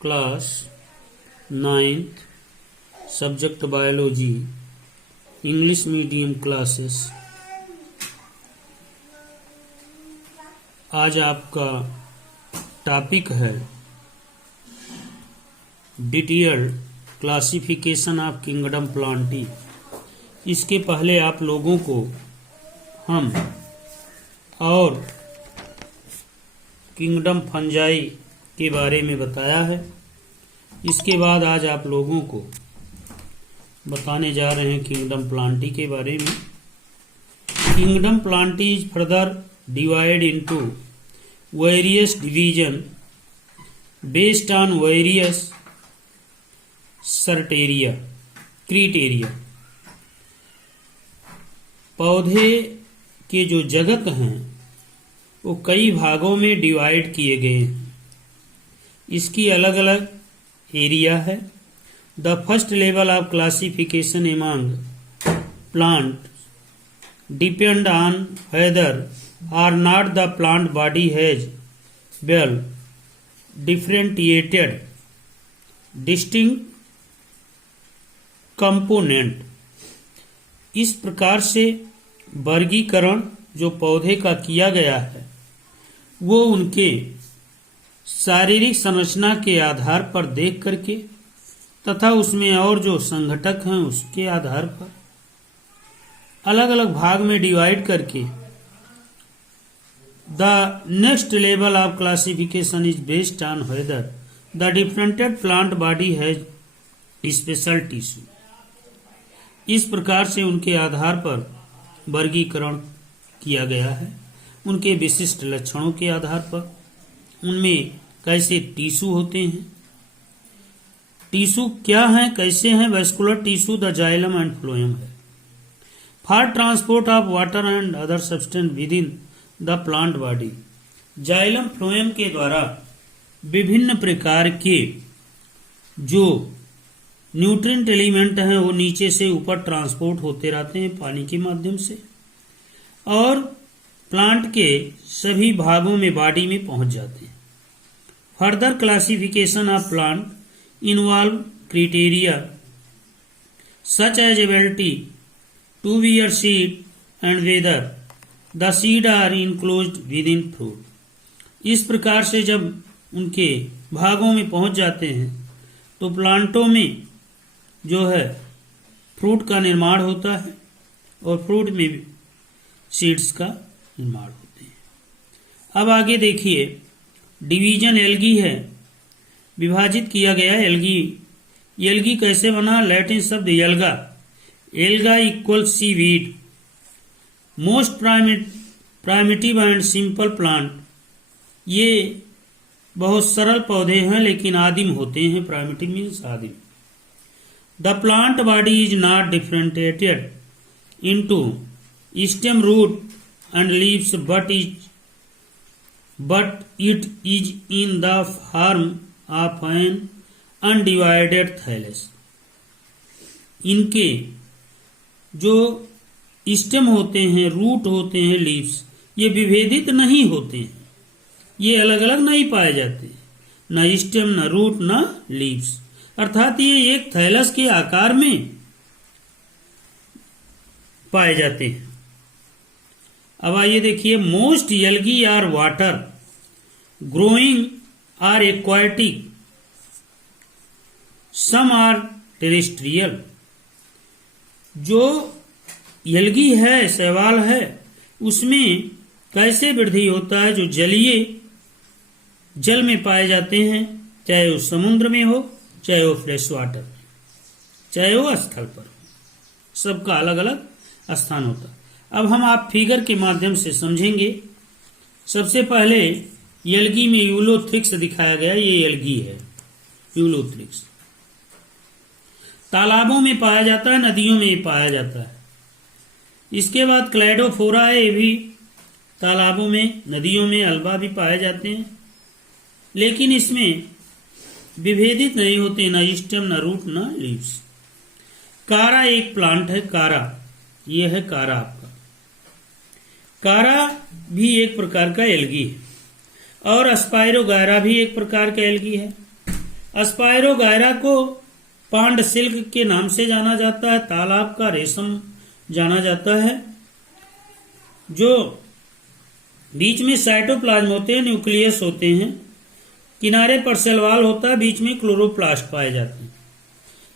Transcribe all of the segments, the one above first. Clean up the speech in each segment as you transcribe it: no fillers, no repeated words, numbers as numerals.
Class 9th subject biology English medium classes. आज आपका topic है detailed classification of kingdom Plantae. इसके पहले आप लोगों को हम और किंगडम फंजाई के बारे में बताया है। इसके बाद आज आप लोगों को बताने जा रहे हैं किंगडम प्लांटी के बारे में। Kingdom plantae is further divide into various division based on various criteria criteria. पौधे के जो जगत हैं वो कई भागों में डिवाइड किए गए हैं। इसकी अलग अलग एरिया है। The first level of classification among plant depend on whether or not the plant body has well differentiated distinct component. इस प्रकार से वर्गीकरण जो पौधे का किया गया है वो उनके शारीरिक संरचना के आधार पर देख करके तथा उसमें और जो संघटक हैं उसके आधार पर अलग अलग भाग में डिवाइड करके the next level of classification is based on whether the differentiated plant body has special tissue. इस प्रकार से उनके आधार पर वर्गीकरण किया गया है। उनके विशिष्ट लक्षणों के आधार पर उनमें कैसे टिश्यू होते हैं। टिश्यू क्या है, कैसे हैं? Vascular tissue the xylem and phloem है for transport of water and other substance within the plant body. Xylem phloem के द्वारा विभिन्न प्रकार के जो न्यूट्रिएंट एलिमेंट हैं वो नीचे से ऊपर ट्रांसपोर्ट होते रहते हैं पानी के माध्यम से और प्लांट के सभी भागों में बॉडी में पहुंच जाते हैं। Further classification of plant involve criteria such as ability to bear seed and whether the seed are enclosed within fruit. इस प्रकार से जब उनके भागों में पहुंच जाते हैं तो प्लांटों में जो है फ्रूट का निर्माण होता है और फ्रूट में भी सीड्स का निर्माण होते हैं। अब आगे देखिए, डिवीजन एल्गी है, विभाजित किया गया है एल्गी। एल्गी कैसे बना? लैटिन शब्द alga, alga equal seaweed. Most primitive and simple plant, ये बहुत सरल पौधे हैं लेकिन आदिम होते हैं। प्राइमिटिव मीन्स आदिम। The plant body is not differentiated into stem root and leaves but it is in the form of an undivided thallus। इनके जो स्टेम होते हैं, रूट होते हैं, लीव्स, ये विभेदित नहीं होते हैं। ये अलग अलग नहीं पाए जाते, न स्टेम, न रूट, न लीव्स। अर्थात ये एक थैलस के आकार में पाए जाते हैं। अब आइए देखिए, most algae are water growing or aquatic some are terrestrial. जो एल्गी है, शैवाल है, उसमें कैसे वृद्धि होता है? जो जलीय जल में पाए जाते हैं, चाहे वो समुद्र में हो, चाहे वो फ्रेश वाटर में, चाहे वो स्थल पर हो, सबका अलग अलग स्थान होता है। अब हम आप फिगर के माध्यम से समझेंगे। सबसे पहले एल्गी में यूलोथ्रिक्स दिखाया गया। ये एल्गी है, यूलोथ्रिक्स तालाबों में पाया जाता है, नदियों में पाया जाता है। इसके बाद क्लैडोफोरा है, ये भी तालाबों में, नदियों में, अल्बा भी पाए जाते हैं लेकिन इसमें विभेदित नहीं होते, न स्टेम, न रूट, न लीव्स। कारा एक प्लांट है, कारा, ये है कारा आपका। कारा भी एक प्रकार का एल्गी है और स्पाइरोगायरा भी एक प्रकार का एल्गी है। स्पायरोगायरा को पांड सिल्क के नाम से जाना जाता है। तालाब का रेशम जाना जाता है। जो बीच में साइटोप्लाज्म होते हैं, न्यूक्लियस होते हैं, किनारे पर सेलवाल होता है, बीच में क्लोरोप्लास्ट पाए जाते हैं।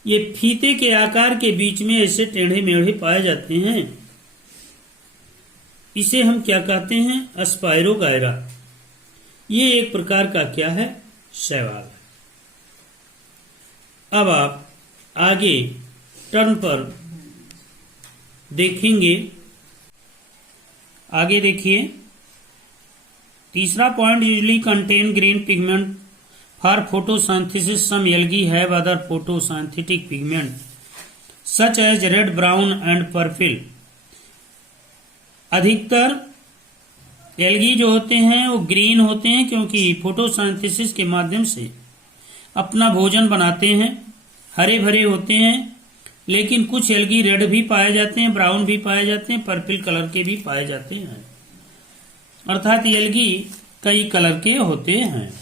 ये फीते के आकार के बीच में ऐसे टेढ़े मेढ़े पाए जाते हैं। इसे हम क्या कहते हैं? स्पायरोगायरा। ये एक प्रकार का क्या है? शैवाल। अब आप आगे टर्न पर देखेंगे। आगे देखिए, तीसरा point, usually contain green pigment for photosynthesis. Some algae have other photosynthetic pigment such as red, brown and purple. अधिकतर एल्गी जो होते हैं वो ग्रीन होते हैं, क्योंकि फोटोसिंथेसिस के माध्यम से अपना भोजन बनाते हैं। हरे भरे होते हैं, लेकिन कुछ एल्गी रेड भी पाए जाते हैं, ब्राउन भी पाए जाते हैं, पर्पल कलर के भी पाए जाते हैं। अर्थात एल्गी कई कलर के होते हैं।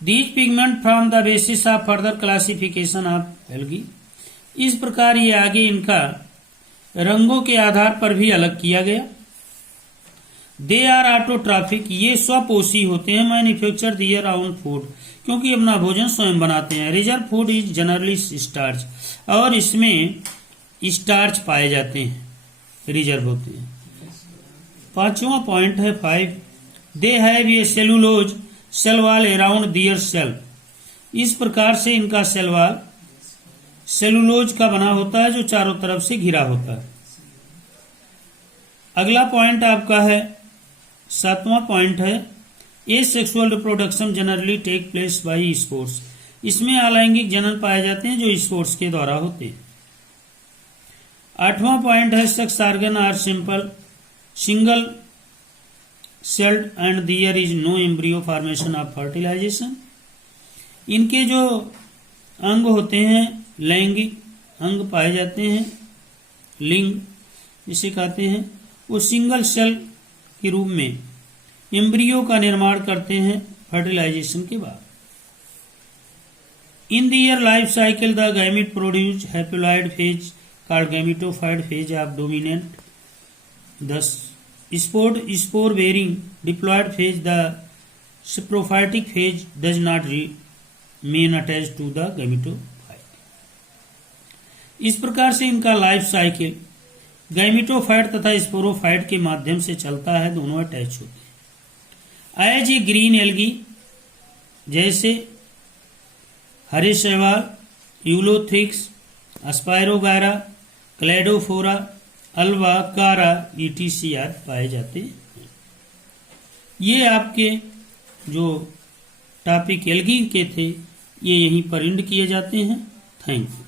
These pigment from the basis of further classification of algae. इस प्रकार ये आगे इनका रंगों के आधार पर भी अलग किया गया। They are autotrophic. ये स्वपोषी होते हैं। मैन्युफैक्चर दियर ओन फूड, क्योंकि अपना भोजन स्वयं बनाते हैं। Reserve food is generally starch, और इसमें स्टार्च पाए जाते हैं, रिजर्व होते हैं। पांचवा पॉइंट है 5, they have a cellulose cell wall around their cell. इस प्रकार से इनका सेल वॉल सेलुलोज का बना होता है, जो चारों तरफ से घिरा होता है। अगला पॉइंट आपका है 7वां पॉइंट है, asexual reproduction generally take place by spores. इसमें अलैंगिक जनन पाए जाते हैं, जो स्पोर्ट्स के द्वारा होते हैं। 8वां पॉइंट है, sex organ are single celled and there is no embryo formation of fertilization. इनके जो अंग होते हैं, लैंगिक अंग पाए जाते हैं, लिंग जिसे कहते हैं, वो सिंगल सेल के रूप में एम्ब्रियो का निर्माण करते हैं फर्टिलाइजेशन के बाद। In their life cycle the gamete produce haploid phase called gametophyte phase of dominant. Thus spore bearing diploid phase the sporophytic phase does not remain attached to the gametophyte. इस प्रकार से इनका लाइफ साइकिल गैमीटोफाइट तथा sporophyte के माध्यम से चलता है, दोनों अटैच होते हैं। एज ए ग्रीन एल्गी, जैसे हरे शैवाल, यूलोथ्रिक्स, स्पायरोगायरा, क्लेडोफोरा, अल्वा, कारा, ईटीसी आदि पाए जाते हैं। ये आपके जो टॉपिक एल्गी के थे, ये यहीं पर एंड किए जाते हैं। Thank you.